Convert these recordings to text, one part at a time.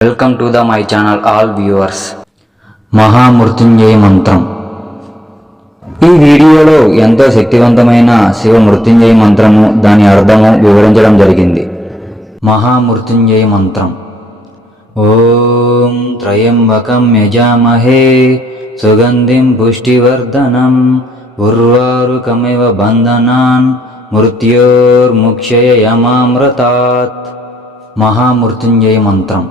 Welcome to the my channel all viewers. Mahamrityunjaya మంత్రం. ఈ వీడియోలో ఎంతో శక్తివంతమైన శివ మృత్యుంజయ మంత్రము, దాని అర్థము వివరించడం జరిగింది. మహామృత్యుంజయ మంత్రం. ఓం త్రయంబకం యజామహే సుగంధిం పుష్టివర్ధనం ఉర్వారుకమివ బంధనాన్ మృత్యోర్ముక్షయమామృతాత్. మహామృత్యుంజయ మంత్రం.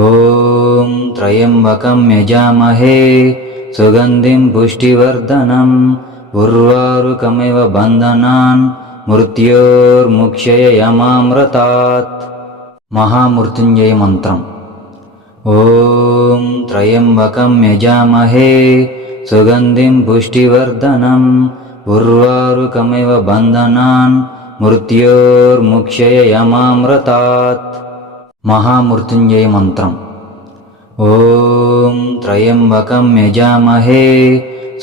ఓం త్రయంబకం యజామహే సుగంధిం పుష్టివర్ధనం ఉర్వారుకమివ బంధనాన్ మృత్యోర్ముక్షయమామృతాత్. మహామృత్యుంజయ మంత్రం. ఓం త్రయంబకం యజామహే సుగంధిం పుష్టివర్ధనం ఉర్వారుకమివ బంధనాన్ మృత్యోర్ముక్షయమామృతాత్. మహామృత్యుంజయ మంత్రం. ఓం త్రయంబకం యజామహే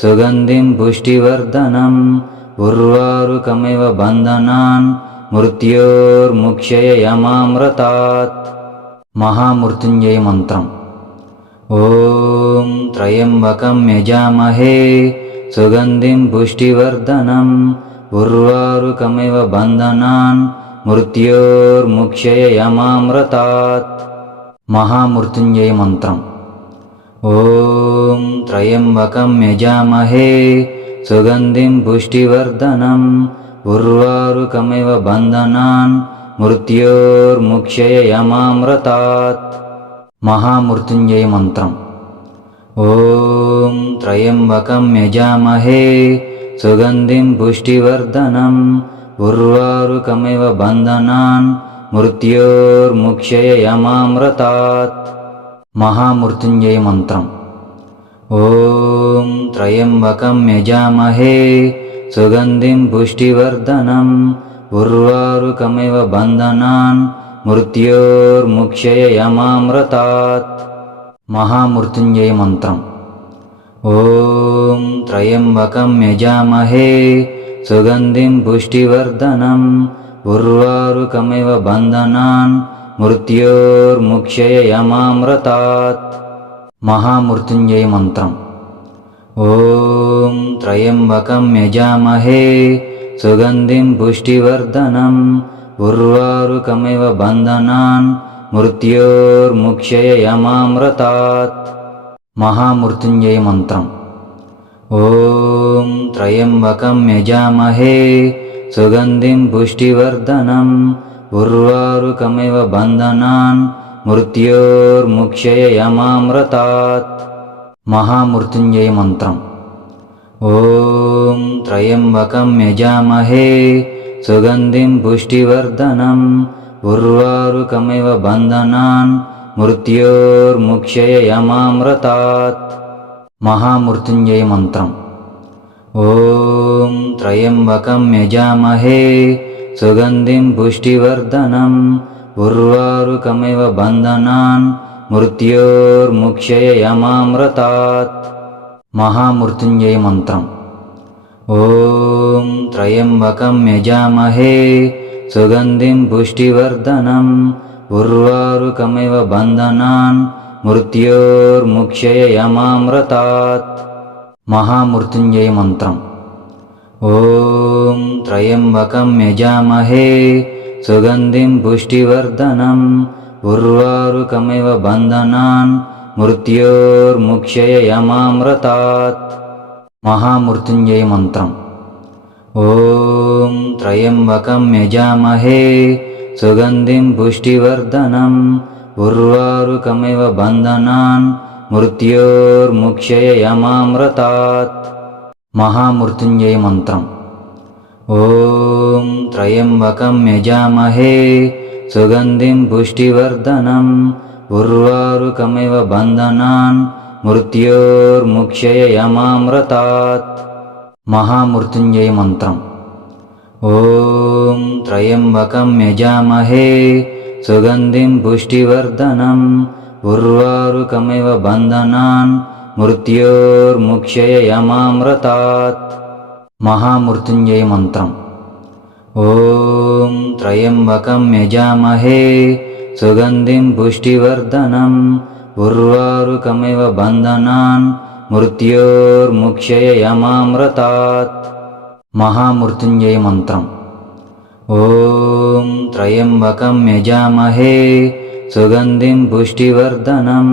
సుగంధిం పుష్టివర్ధనం ఉర్వారుకమివ బంధనాన్ మృత్యోర్ముక్షయమామృతాత్. మహామృత్యుంజయ మంత్రం. ఓం త్రయంబకం యజామహే సుగంధిం పుష్టివర్ధనం ఉర్వారుకమివ బంధనాన్ మృత్యోర్ముక్షయమామృతాత్. మహామృత్యుంజయ మంత్రం. ఓం త్రయంబకం యజామహే సుగంధిం పుష్టివర్ధనం ఉర్వారుకమివ బంధనాన్ మృత్యోర్ముక్షయమామృతాత్. మహామృత్యుంజయ మంత్రం. ఓం త్రయంబకం యజామహే సుగంధిం పుష్టివర్ధనం ఉర్వారుకమివ బంధనాన్ మృత్యోర్ముక్షయమామృతాత్. మహామృత్యుంజయ మంత్రం. ఓం త్రయంబకం యజామహే సుగంధిం పుష్టివర్ధనం ఉర్వారుకమివ బంధనాన్ మృత్యోర్ముక్షయమామృతాత్. మహామృత్యుంజయ మంత్రం. ఓం త్రయంబకం యజామహే సుగంధిం పుష్టివర్ధనం ఉర్వారుకమివ బంధనాన్ మృత్యోర్ముక్షయమామృతాత్. మహామృత్యుంజయ మంత్రం. ఓం త్రయంబకం యజామహే సుగంధిం పుష్టివర్ధనం ఉర్వారుకమివ బంధనాన్ మృత్యోర్ముక్షయమామృతాత్. మహామృత్యుంజయ మంత్రం. ఓం త్రయంబకం యజామహే సుగంధిం పుష్టివర్ధనం ఉర్వారుకమివ బంధనాన్ మృత్యోర్ముక్షయమామృతాత్. మహామృత్యుంజయ మంత్రం. ఓం త్రయంబకం యజామహే సుగంధిం పుష్టివర్ధనం ఉర్వారుకమివ బంధనాన్ మృత్యోర్ముక్షయమామృతాత్. మహామృత్యుంజయ మంత్రం. ఓం త్రయంబకం యజామహే సుగంధిం పుష్టివర్ధనం ఉర్వారుకమివ బంధనాన్ మృత్యోర్ముక్షయమామృతాత్. మహామృత్యుంజయ మంత్రం. ఓం త్రయంబకం యజామహే సుగంధిం పుష్టివర్ధనం ఉర్వారుకమివ బంధనాన్ మృత్యోర్ముక్షయమామృతాత్. మహామృత్యుంజయ మంత్రం. ఓం త్రయంబకం యజామహే సుగంధిం పుష్టివర్ధనం ఉర్వారుకమివ బంధనాన్ మృత్యోర్ముక్షయమామృతాత్. మహామృత్యుంజయ మంత్రం. ఓం త్రయంబకం యజామహే సుగంధిం పుష్టివర్ధనం ఉర్వారుకమివ బంధనాన్ మృత్యోర్ముక్షయమామృతాత్. మహామృత్యుంజయ మంత్రం. ఓం త్రయంబకం యజామహే సుగంధిం పుష్టివర్ధనం ఉర్వారుకమివ బంధనాన్ మృత్యోర్ముక్షయమామృతాత్. మహామృత్యుంజయ మంత్రం. ఓం త్రయంబకం యజామహే సుగంధిం పుష్టివర్ధనం ఉర్వారుకమివ బంధనాన్ మృత్యోర్ముక్షయమామృతాత్. మహామృత్యుంజయ మంత్రం. ఓం త్రయంబకం యజామహే సుగంధిం పుష్టివర్ధనం ఉర్వారుకమివ బంధనాన్ మృత్యోర్ముక్షయయమామృతాత్. మహామృత్యుంజయ మంత్రం. ఓం త్రయంబకం యజామహే సుగంధిం పుష్టివర్ధనం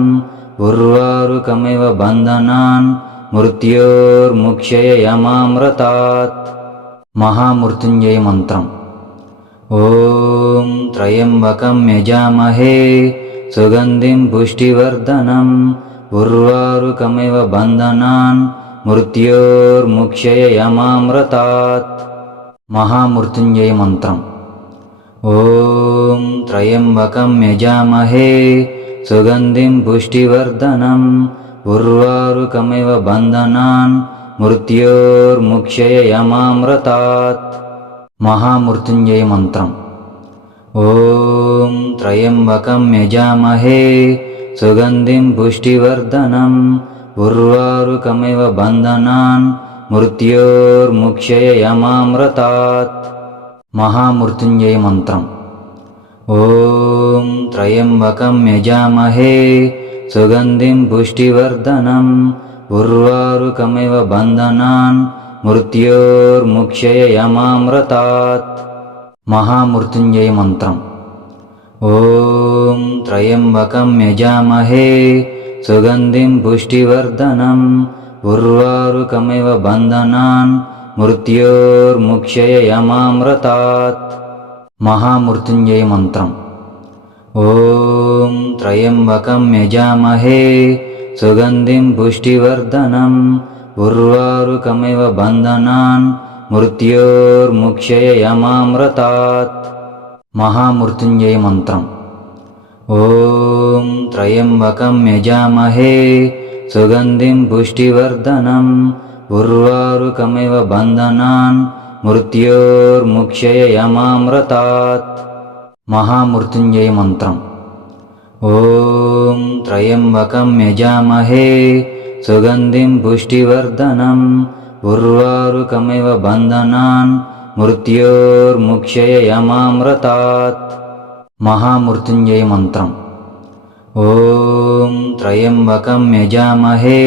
ఉర్వారుకమివ బంధనాన్ మృత్యోర్ముక్షయయమామృతాత్. మహామృత్యుంజయ మంత్రం. ఓం త్రయంబకం యజామహే సుగంధిం పుష్టివర్ధనం ఉర్వారుకమివ బంధనాన్ మృత్యోర్ముక్షయయమామృతాత్. మహామృత్యుంజయ మంత్రం. ఓం త్రయంబకం యజామహే సుగంధిం పుష్టివర్ధనం ఉర్వారుకమివ బంధనాన్ మృత్యోర్ముక్షయయమామృతాత్. మహామృత్యుంజయ మంత్రం. ఓం త్రయంబకం యజామహే సుగంధిం పుష్టివర్ధనం ఉర్వారుకమివ బంధనాన్ మృత్యోర్ముక్షయయమామృతాత్. మహామృత్యుంజయ మంత్రం. ఓం త్రయంబకం యజామహే సుగంధిం పుష్టివర్ధనం ఉర్వారుకమివ బంధనాన్ మృత్యోర్ముక్షయయమామృతాత్. మహామృత్యుంజయ మంత్రం. ఓం త్రయంబకం యజామహే సుగంధిం పుష్టివర్ధనం ఉర్వారుకమివ బంధనాన్ మృత్యోర్ముక్షయయమామృతాత్. మహామృత్యుంజయ మంత్రం. ఓం త్రయంబకం యజామహే సుగంధిం పుష్టివర్ధనం ఉర్వారుకమివ బంధనాన్ మృత్యోర్ముక్షయయమామృతాత్. మహామృత్యుంజయ మంత్రం. ఓం త్రయంబకం యజామహే సుగంధిం పుష్టివర్ధనం ఉర్వారుకమివ బంధనాన్ మృత్యోర్ముక్షయయమామృతాత్. మహామృత్యుంజయ మంత్రం. ఓం త్రయంబకం యజామహే సుగంధిం పుష్టివర్ధనం ఉర్వారుకమివ బంధనాన్ మృత్యోర్ముక్షయయమామృతాత్. మహామృత్యుంజయ మంత్రం. ఓం త్రయంబకం యజామహే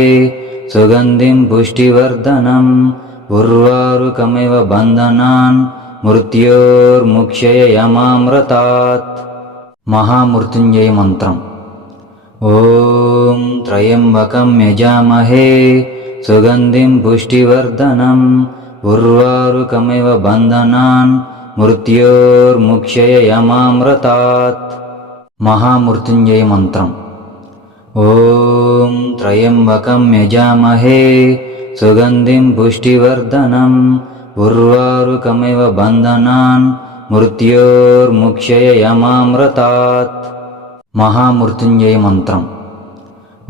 సుగంధిం పుష్టివర్ధనం ఉర్వారుకమివ బంధనాన్ మృత్యోర్ముక్షయయమామృతాత్. మహామృత్యుంజయ మంత్రం. ఓం త్రయంబకం యజామహే సుగంధిం పుష్టివర్ధనం ఉర్వారుకమివ బంధనాన్ మృత్యోర్ముక్షయయమామృతాత్. మహామృత్యుంజయ మంత్రం. ఓం త్రయంబకం యజామహే సుగంధిం పుష్టివర్ధనం ఉర్వారుకమివ బంధనాన్ మృత్యోర్ముక్షయయమామృతాత్. మహామృత్యుంజయ మంత్రం.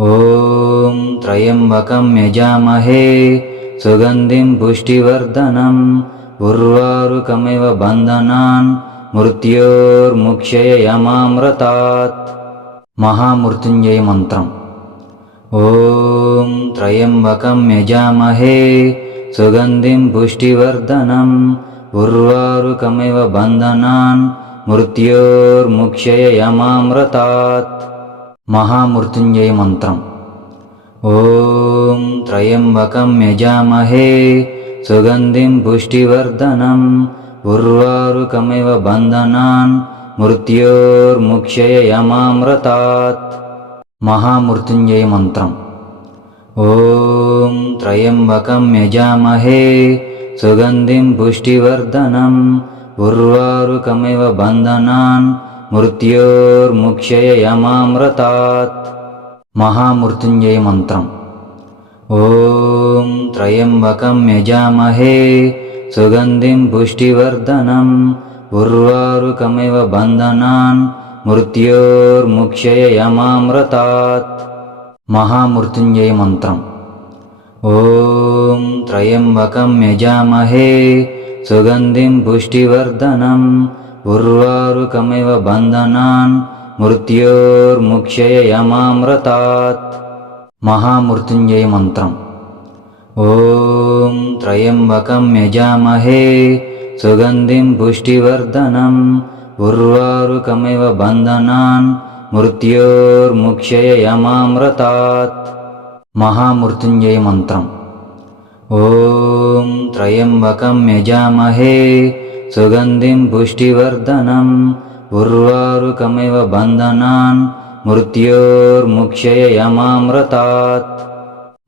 ఓం త్రయంబకం యజామహే సుగంధిం పుష్టివర్ధనం ఉర్వారుకమివ బంధనాన్ మృత్యోర్ముక్షయయమామృతాత్. మహామృత్యుంజయ మంత్రం. ఓం త్రయంబకం యజామహే సుగంధిం పుష్టివర్ధనం ఉర్వారుకమివ బంధనాన్ మృత్యోర్ముక్షయయమామృతాత్. మహామృత్యుంజయ మంత్రం. ఓం త్రయంబకం యజామహే సుగంధిం పుష్టివర్ధనం ఉర్వారుకమివ బంధనాన్ మృత్యోర్ముక్షయయమామృతాత్. మహామృత్యుంజయ మంత్రం. ఓం త్రయంబకం యజామహే సుగంధిం పుష్టివర్ధనం ఉర్వారుకమివ బంధనాన్ మృత్యోర్ముక్షయయమామృతాత్. మహామృత్యుంజయ మంత్రం. ఓం త్రయంబకం యజామహే సుగంధిం పుష్టివర్ధనం ఉర్వారుకమివ బంధనాన్ మృత్యోర్ముక్షయయమామృతాత్. మహామృత్యుంజయ మంత్రం. ఓం త్రయంబకం యజామహే సుగంధిం పుష్టివర్ధనం ఉర్వారుకమివ బంధనాన్ మృత్యోర్ముక్షయయమామృతాత్. మహామృత్యుంజయ మంత్రం. ఓం త్రయంబకం యజామహే సుగంధిం పుష్టివర్ధనం उर्वारुकमिव बन्धनान् मृत्योर्मुक्षययमामृतात्। महामृत्युञ्जय मन्त्रम्। ॐ त्र्यम्बकं यजामहे सुगन्धिं पुष्टिवर्धनम् उर्वारुकमिव बन्धनान् मृत्योर्मुक्षययमामृतात्।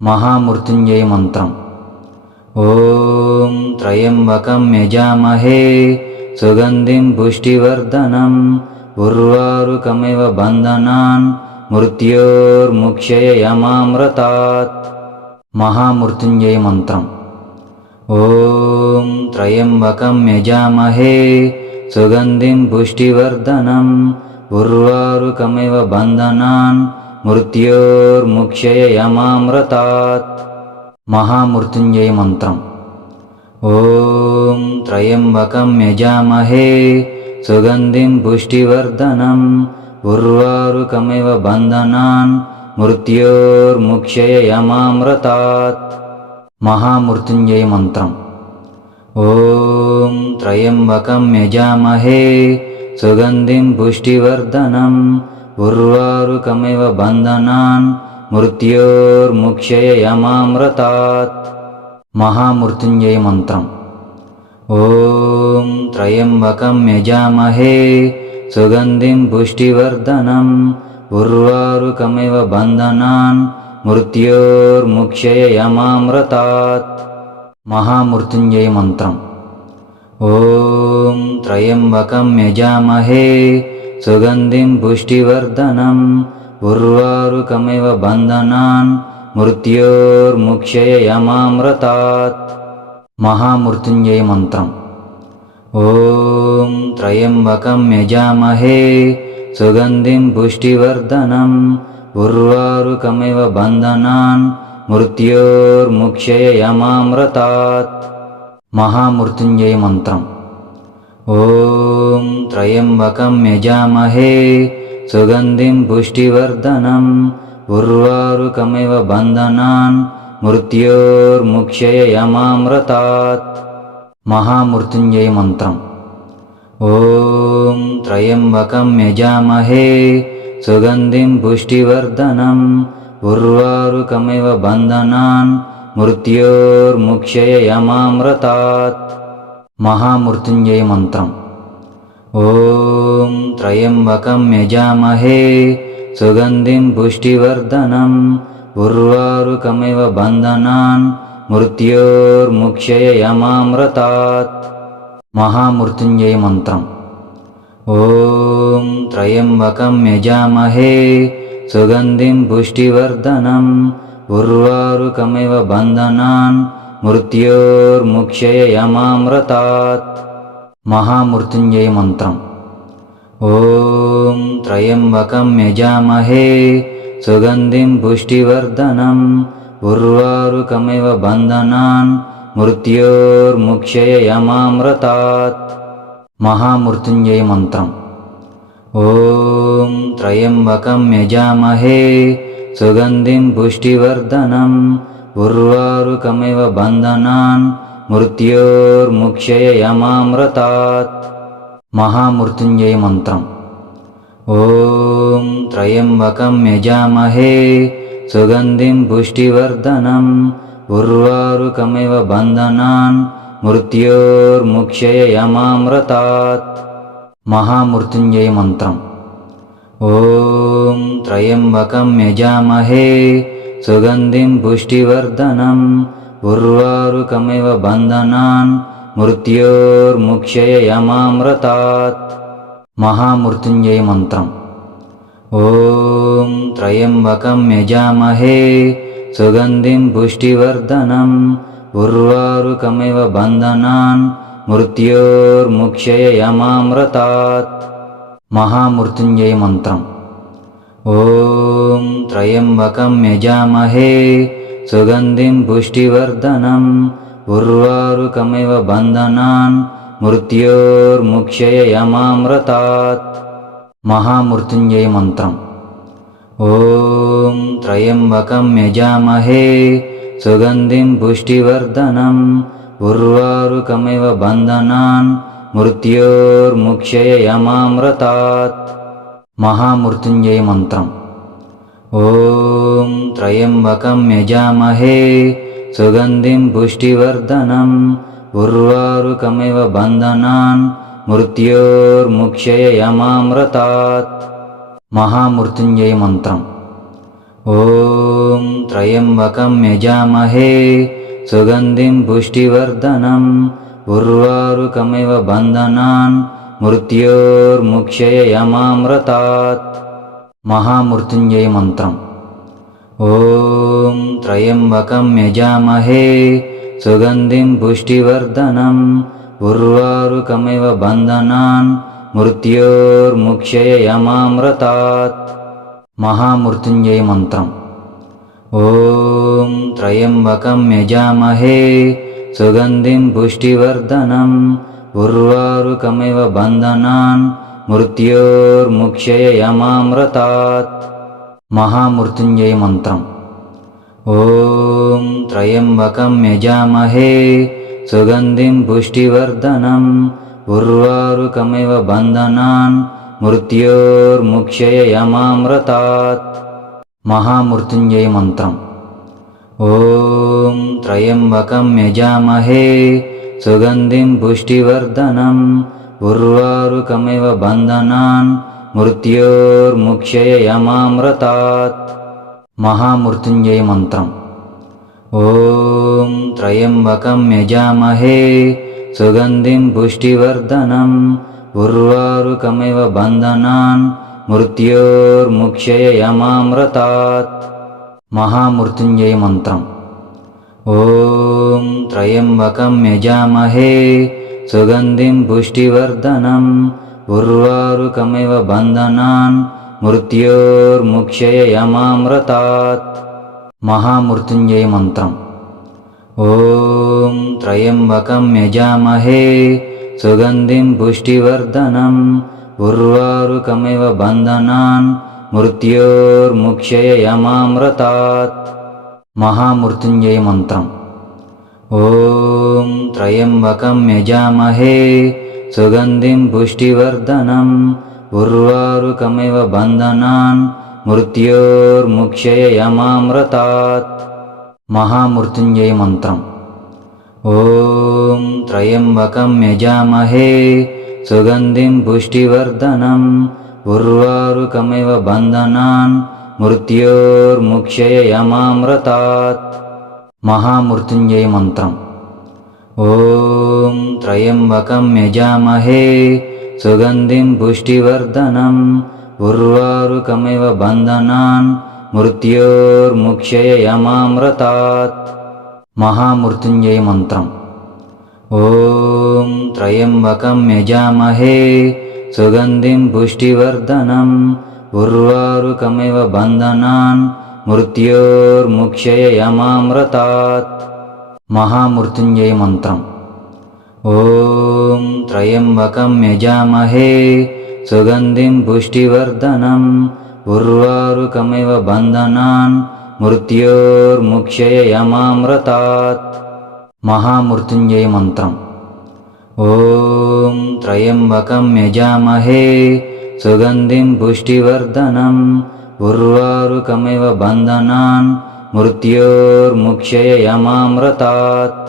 महामृत्युञ्जय मन्त्रम्। ॐ त्र्यम्बकं यजामहे सुगन्धिं पुष्टिवर्धनम् उर्वारुकमिव बन्धनान् मृत्योर्मुक्षययमामृतात्। महामृत्युञ्जय मन्त्रम्। ॐ त्र्यम्बकं यजामहे सुगन्धिं पुष्टिवर्धनम् उर्वारुकमिव बन्धनान् मृत्योर्मुक्षययमामृतात्। महामृत्युञ्जय मन्त्रम्। ॐ त्र्यम्बकं यजामहे सुगन्धिं पुष्टिवर्धनम् उर्वारुकमिव बन्धनान् मृत्योर्मुक्षययमामृतात्। महामृत्युञ्जय मन्त्रम्। ॐ त्र्यम्बकं यजामहे सुगन्धिं पुष्टिवर्धनम् उर्वारुकमिव बन्धनान् मृत्योर्मुक्षययमामृतात्। महामृत्युञ्जय मन्त्रम्। ॐ त्र्यम्बकं यजामहे सुगन्धिं पुष्टिवर्धनम् उर्वारुकमिव बन्धनान् मृत्योर्मुक्षययमामृतात्। महामृत्युञ्जय मन्त्रम्। ॐ त्र्यम्बकं यजामहे सुगन्धिं पुष्टिवर्धनम् उर्वारुकमिव बन्धनान् मृत्योर्मुक्षययमामृतात्। महामृत्युञ्जय मन्त्रम्। ॐ त्र्यम्बकं यजामहे सुगन्धिं पुष्टिवर्धनम् उर्वारुकमिव बन्धनान् मृत्योर्मुक्षययमामृतात्। महामृत्युञ्जय मन्त्रम्। ॐ त्र्यम्बकं यजामहे सुगन्धिं पुष्टिवर्धनम् उर्वारुकमिव बन्धनान् मृत्योर्मुक्षययमामृतात्। महामृत्युञ्जय मन्त्रम्। ॐ त्र्यम्बकं यजामहे सुगन्धिं पुष्टिवर्धनम् उर्वारुकमिव बन्धनान् मृत्योर्मुक्षययमामृतात्। महामृत्युञ्जय मन्त्रम्। ॐ त्र्यम्बकं यजामहे सुगन्धिं पुष्टिवर्धनम् उर्वारुकमिव बन्धनान् मृत्योर्मुक्षययमामृतात्। महामृत्युञ्जय मन्त्रम्। ॐ त्र्यम्बकं यजामहे सुगन्धिं पुष्टिवर्धनम् उर्वारुकमिव बन्धनान् मृत्योर्मुक्षययमामृतात्। महामृत्युञ्जय मन्त्रम्। ॐ त्र्यम्बकं यजामहे सुगन्धिं पुष्टिवर्धनम् उर्वारुकमिव बन्धनान् मृत्योर्मुक्षययमामृतात्। महामृत्युञ्जय मन्त्रम्। ॐ त्र्यम्बकं यजामहे सुगन्धिं पुष्टिवर्धनम् उर्वारुकमिव बन्धनान् मृत्योर्मुक्षययमामृतात्। महामृत्युञ्जय मन्त्रम्। ॐ त्र्यम्बकं यजामहे सुगन्धिं पुष्टिवर्धनम् उर्वारुकमिव बन्धनान् मृत्योर्मुक्षययमामृतात्। महामृत्युञ्जय मन्त्रम्। ॐ त्र्यम्बकं यजामहे सुगन्धिं पुष्टिवर्धनम् उर्वारुकमिव बन्धनान् मृत्योर्मुक्षययमामृतात्। महामृत्युञ्जय मन्त्रम्। ॐ त्र्यम्बकं यजामहे सुगन्धिं पुष्टिवर्धनम् उर्वारुकमिव बन्धनान् मृत्योर्मुक्षययमामृतात्। महामृत्युञ्जय मन्त्रम्। ॐ त्र्यम्बकं यजामहे सुगन्धिं पुष्टिवर्धनम् उर्वारुकमिव बन्धनान् मृत्योर्मुक्षययमामृतात्। महामृत्युञ्जय मन्त्रम्। ॐ त्र्यम्बकं यजामहे सुगन्धिं पुष्टिवर्धनम् उर्वारुकमिव बन्धनान् మృత్యోర్ముక్షయయమామృతాత్. మహామృత్యుంజయ మంత్రం. ఓం త్రయంబకం యజామహే సుగంధిం పుష్టివర్ధనం ఉర్వారుకమివ బంధనాన్ మృత్యోర్ముక్షయయమామృతాత్. మహామృత్యుంజయ మంత్రం. ఓం త్రయంబకం యజామహే సుగంధిం పుష్టివర్ధనం ఉర్వారుకమివ బంధనాన్ మృత్యోర్ముక్షయయమామృతాత్. మహామృత్యుంజయ మంత్రం. ఓం త్రయంబకం యజామహే సుగంధిం పుష్టివర్ధనం ఉర్వారుకమివ బంధనాన్ మృత్యోర్ముక్షయయమామృతాత్. మహామృత్యుంజయ మంత్రం. ఓం త్రయంబకం యజామహే సుగంధిం పుష్టివర్ధనం ఉర్వారుకమివ బంధనాన్ మృత్యోర్ముక్షయయమామృతాత్. మహామృత్యుంజయ మంత్రం. ఓం త్రయంబకం యజామహే సుగంధిం పుష్టివర్ధనం ఉర్వారుకమివ బంధనాన్ మృత్యోర్ముక్షయయమామృతాత్. మహామృత్యుంజయ మంత్రం. ఓం త్రయంబకం యజామహే సుగంధిం పుష్టివర్ధనం ఉర్వారుకమివ బంధనాన్ మృత్యోర్ముక్షయయమామృతాత్. మహామృత్యుంజయ మంత్రం. ఓం త్రయంబకం యజామహే సుగంధిం పుష్టివర్ధనం ఉర్వారుకమివ బంధనాన్ మృత్యోర్ముక్షయయమామృతాత్. మహామృత్యుంజయ మంత్రం. ఓం త్రయంబకం యజామహే సుగంధిం పుష్టివర్ధనం ఉర్వారుకమివ బంధనాన్ మృత్యోర్ముక్షయయమామృతాత్. మహామృత్యుంజయ మంత్రం. ఓం త్రయంబకం యజామహే సుగంధిం పుష్టివర్ధనం ఉర్వారుకమివ బంధనాన్ మృత్యోర్ముక్షయయమామృతాత్. మహామృత్యుంజయ మంత్రం. ఓం త్రయంబకం యజామహే సుగంధిం పుష్టివర్ధనం ఉర్వారుకమివ బంధనాన్ మృత్యోర్ముక్షయయమామృతాత్. మహామృత్యుంజయ మంత్రం. ఓం త్రయంబకం యజామహే సుగంధిం పుష్టివర్ధనం ఉర్వారుకమివ బంధనాన్ మృత్యోర్ముక్షయయమామృతాత్. మహామృత్యుంజయ మంత్రం. ఓం త్రయంబకం యజామహే సుగంధిం పుష్టివర్ధనం ఉర్వారుకమివ బంధనాన్ మృత్యోర్ముక్షయయమామృతాత్. మహామృత్యుంజయ మంత్రం. ఓం త్రయంబకం యజామహే సుగంధిం పుష్టివర్ధనం ఉర్వారుకమివ బంధనాన్ మృత్యోర్ముక్షయయమామృతాత్. మహామృత్యుంజయ మంత్రం. ఓం త్రయంబకం యజామహే సుగంధిం పుష్టివర్ధనం ఉర్వారుకమివ బంధనాన్ మృత్యోర్ముక్షయయమామృతాత్. మహామృత్యుంజయ మంత్రం. ఓం త్రయంబకం యజామహే సుగంధిం పుష్టివర్ధనం ఉర్వారుకమివ బంధనాన్ మృత్యోర్ముక్షయయమామృతాత్.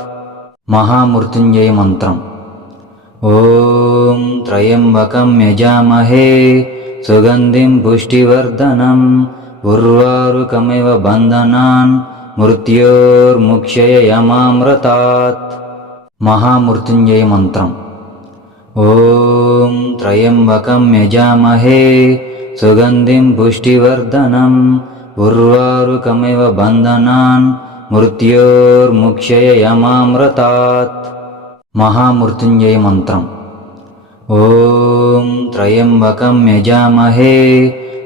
మహామృత్యుంజయ మంత్రం. ఓం త్రయంబకం యజామహే సుగంధిం పుష్టివర్ధనం ఉర్వారుకమివ బంధనాన్ మృత్యోర్ముక్షయయమామృతాత్. మహామృత్యుంజయ మంత్రం. ఓం త్రయంబకం యజామహే సుగంధిం పుష్టివర్ధనం ఉర్వారుకమివ బంధనాన్ మృత్యోర్ముక్షయయమామృతాత్. మహామృత్యుంజయ మంత్రం. ఓం త్రయంబకం యజామహే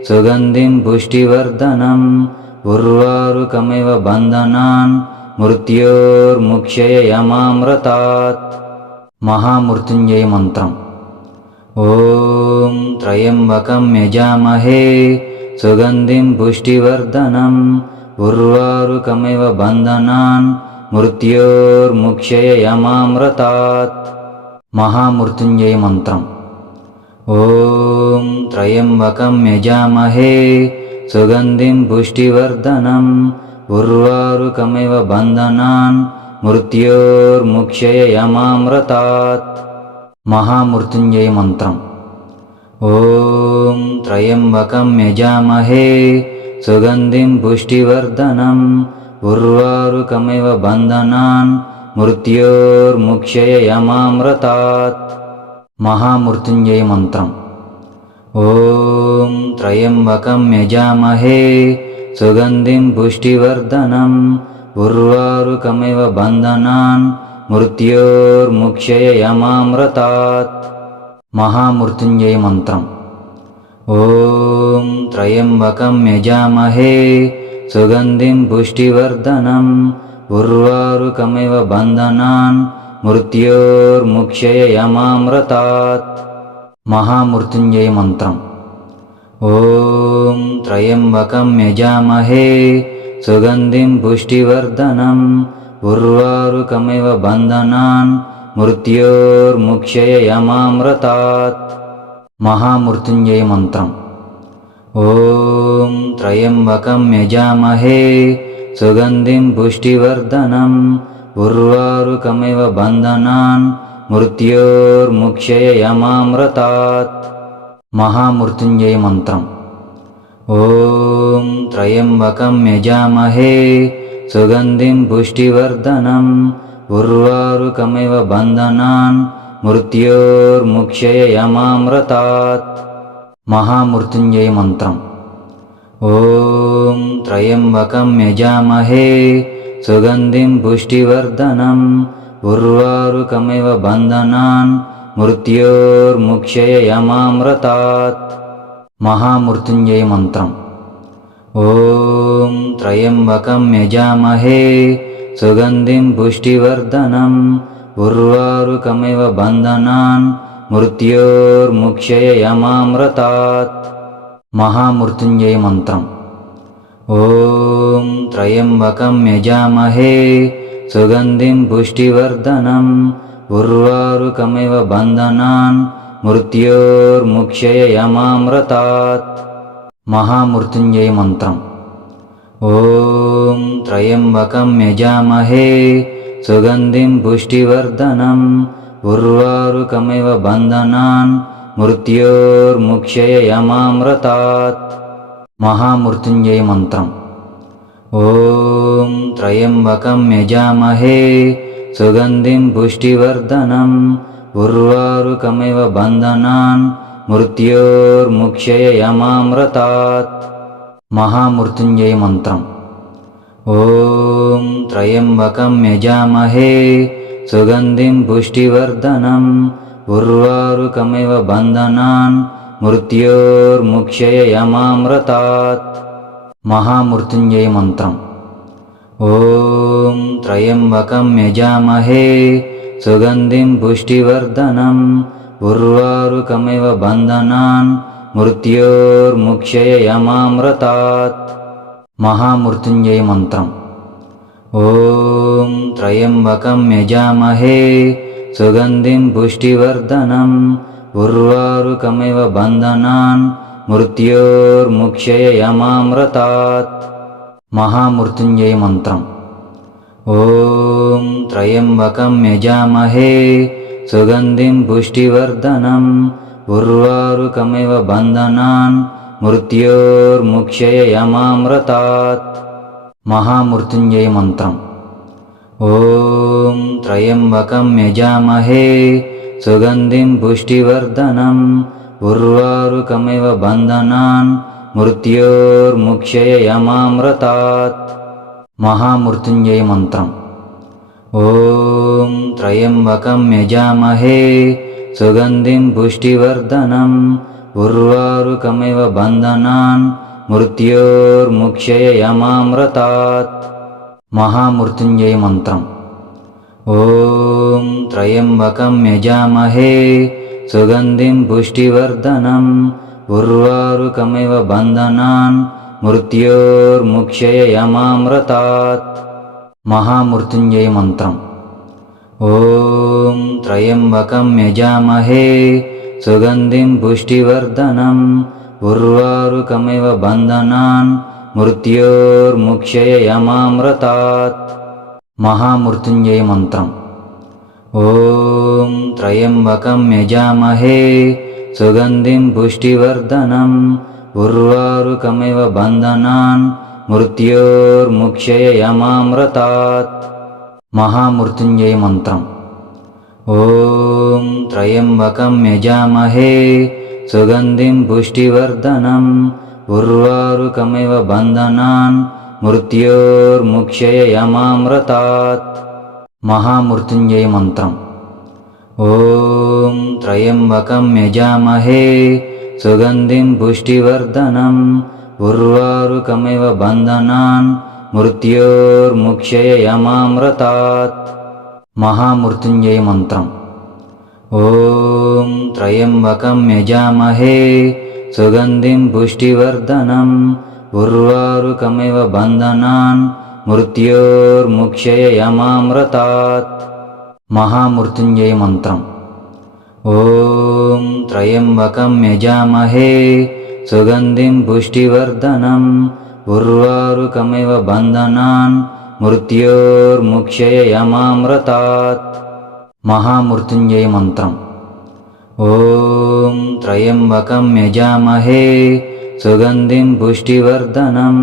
సుగంధిం పుష్టివర్ధనం ఉర్వారుకమివ బంధనాన్ మృత్యోర్ముక్షయయమామృతాత్. మహామృత్యుంజయ మంత్రం. ఓం త్రయంబకం యజామహే సుగంధిం పుష్టివర్ధనం ఉర్వారుకమివ బంధనాన్ మృత్యోర్ముక్షయయమామృతాత్. మహామృత్యుంజయ మంత్రం. ఓం త్రయంబకం యజామహే సుగంధిం పుష్టివర్ధనం ఉర్వారుకమివ బంధనాన్ మృత్యోర్ముక్షయమామృతాత్. మహామృత్యుంజయ మంత్రం. ఓం త్రయంబకం యజామహే సుగంధిం పుష్టివర్ధనం ఉర్వారుకమివ బంధనాన్ మృత్యోర్ముక్షయమామృతాత్. మహామృత్యుంజయ మంత్రం. ఓం త్రయంబకం యజామహే సుగంధిం పుష్టివర్ధనం ఉర్వారుకమివ బంధనాన్ మృత్యోర్ముక్షయమామృతాత్. మహామృత్యుంజయ మంత్రం. ఓం త్రయంబకం యజామహే సుగంధిం పుష్టివర్ధనం ఉర్వారుకమివ బంధనాన్ మృత్యోర్ముక్షయమామృతాత్. మహామృత్యుంజయ మంత్రం. ఓం త్రయంబకం యజామహే సుగంధిం పుష్టివర్ధనం ఉర్వారుకమివ బంధనాన్ మృత్యోర్ముక్షయమామృతాత్. మహామృత్యుంజయ మంత్రం. ఓం త్రయంబకం యజామహే సుగంధిం పుష్టివర్ధనం ఉర్వారుకమివ బంధనాన్ మృత్యోర్ముక్షయమామృతాత్. మహామృత్యుంజయ మంత్రం. ఓం త్రయంబకం యజామహే సుగంధిం పుష్టివర్ధనం ఉర్వారుకమివ బంధనాన్ మృత్యోర్ముక్షయమామృతాత్. మహామృత్యుంజయ మంత్రం. ఓం త్రయంబకం యజామహే సుగంధిం పుష్టివర్ధనం ఉర్వారుకమివ బంధనాన్ మృత్యోర్ముక్షయమామృతాత్. మహామృత్యుంజయ మంత్రం. ఓం త్రయంబకం యజామహే సుగంధిం పుష్టివర్ధనం ఉర్వారుకమివ బంధనాన్ మృత్యోర్ముక్షయమామృతాత్. మహామృత్యుంజయ మంత్రం. ఓం త్రయంబకం యజామహే సుగంధిం పుష్టివర్ధనం ఉర్వారుకమివ బంధనాన్ మృత్యోర్ముక్షయమామృతాత్. మహామృత్యుంజయ మంత్రం. ఓం త్రయంబకం యజామహే సుగంధిం పుష్టివర్ధనం ఉర్వారుకమివ బంధనాన్ మృత్యోర్ముక్షయమామృతాత్. మహామృత్యుంజయ మంత్రం. ఓం త్రయంబకం యజామహే సుగంధిం పుష్టివర్ధనం ఉర్వారుకమివ బంధనాన్ మృత్యోర్ముక్షయమామృతాత్. మహామృత్యుంజయ మంత్రం. ఓం త్రయంబకం యజామహే సుగంధిం పుష్టివర్ధనం ఉర్వారుకమివ బంధనాన్ మృత్యోర్ముక్షయమామృతాత్. మహామృత్యుంజయ మంత్రం. ఓం త్రయంబకం యజామహే సుగంధిం పుష్టివర్ధనం ఉర్వారుకమివ బంధనాన్ మృత్యోర్ముక్షయమామృతాత్. మహామృత్యుంజయ మంత్రం. ఓం త్రయంబకం యజామహే సుగంధిం పుష్టివర్ధనం ఉర్వారుకమివ బంధనాన్ మృత్యోర్ముక్షయమామృతాత్. మహామృత్యుంజయ మంత్రం. ఓం త్రయంబకం యజామహే సుగంధిం పుష్టివర్ధనం ఉర్వారుకమివ బంధనాన్ మృత్యోర్ముక్షయమామృతాత్. మహామృత్యుంజయ మంత్రం. ఓం త్రయంబకం యజామహే సుగంధిం పుష్టివర్ధనం ఉర్వారుకమివ బంధనాన్ మృత్యోర్ముక్షయమామృతాత్. మహామృత్యుంజయ మంత్రం. ఓం త్రయంబకం యజామహే సుగంధిం పుష్టివర్ధనం ఉర్వారుకమివ బంధనాన్ మృత్యోర్ముక్షయమామృతాత్. మహామృత్యుంజయ మంత్రం. ఓం త్రయంబకం యజామహే సుగంధిం పుష్టివర్ధనం ఉర్వారుకమివ బంధనాన్ మృత్యోర్ముక్షయమామృతాత్. మహామృత్యుంజయ మంత్రం. ॐ त्र्यम्बकं यजामहे सुगन्धिं पुष्टिवर्धनम् उर्वारुकमिव बन्धनान् मृत्योर्मुक्षयमामृतात्। महामृत्युञ्जय मंत्रम। ॐ त्र्यम्बकं यजामहे सुगन्धिं पुष्टिवर्धनम् उर्वारुकमिव बन्धनान् मृत्योर्मुक्षयमामृतात्। महामृत्युञ्जय मंत्रम। ॐ त्र्यम्बकं यजामहे सुगन्धिं पुष्टिवर्धनम् उर्वारुकमिव बन्धनान् मृत्योर्मुक्षयमामृतात्। महामृत्युञ्जय मंत्रम। ॐ त्र्यम्बकं यजामहे सुगन्धिं पुष्टिवर्धनम् उर्वारुकमिव बन्धनान् मृत्योर्मुक्षयमामृतात्। महामृत्युञ्जय मंत्रम। ॐ त्र्यम्बकं यजामहे सुगन्धिं पुष्टिवर्धनम् उर्वारुकमिव बन्धनान् मृत्योर्मुक्षयमामृतात्। महामृत्युञ्जय मंत्रम। ॐ त्र्यम्बकं यजामहे सुगन्धिं पुष्टिवर्धनम् उर्वारुकमिव बन्धनान् मृत्योर्मुक्षयमामृतात्। महामृत्युञ्जय मंत्रम। ॐ त्र्यम्बकं यजामहे सुगन्धिं पुष्टिवर्धनम्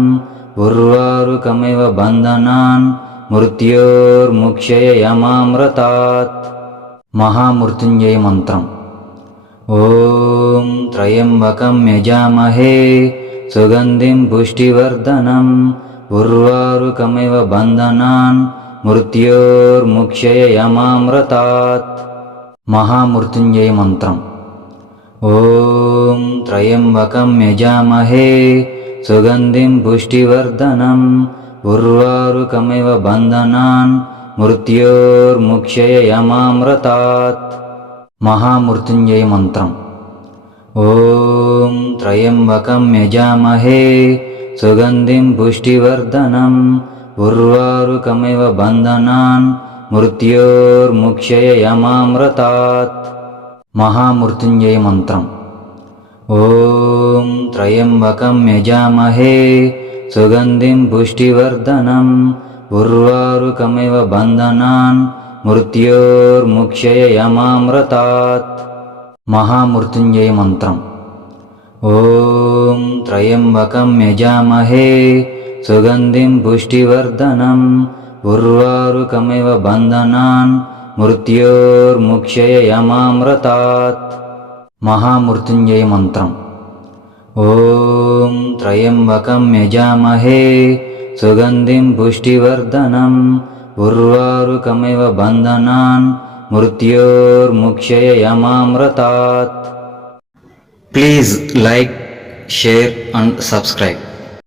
उर्वारुकमिव बन्धनान् मृत्योर्मुक्षयमामृतात्। महामृत्युञ्जय मंत्रम। ॐ त्र्यम्बकं यजामहे सुगन्धिं पुष्टिवर्धनम् उर्वारुकमिव बन्धनान् मृत्योर्मुक्षयमामृतात्। महामृत्युञ्जय मंत्रम। ॐ त्र्यम्बकं यजामहे सुगन्धिं पुष्टिवर्धनम् उर्वारुकमिव बन्धनान् मृत्योर्मुक्षयमामृतात्। महामृत्युञ्जय मंत्रम। ॐ त्र्यम्बकं यजामहे सुगन्धिं पुष्टिवर्धनम् उर्वारुकमिव बन्धनान् मृत्योर्मुक्षयमामृतात्। महामृत्युञ्जय मंत्रम। ॐ त्र्यम्बकं यजामहे सुगन्धिं पुष्टिवर्धनम् उर्वारुकमिव बन्धनान् मृत्योर्मुक्षयमामृतात्। महामृत्युञ्जय मंत्रम। ॐ त्र्यम्बकं यजामहे सुगन्धिं पुष्टिवर्धनम् उर्वारुकमिव बन्धनान् मृत्योर्मुक्षयमामृतात्। महामृत्युञ्जय मंत्रम। ॐ त्र्यम्बकं यजामहे सुगन्धिं पुष्टिवर्धनम् उर्वारुकमिव बन्धनान् मृत्योर्मुक्षयमामृतात्। Please like, share and subscribe.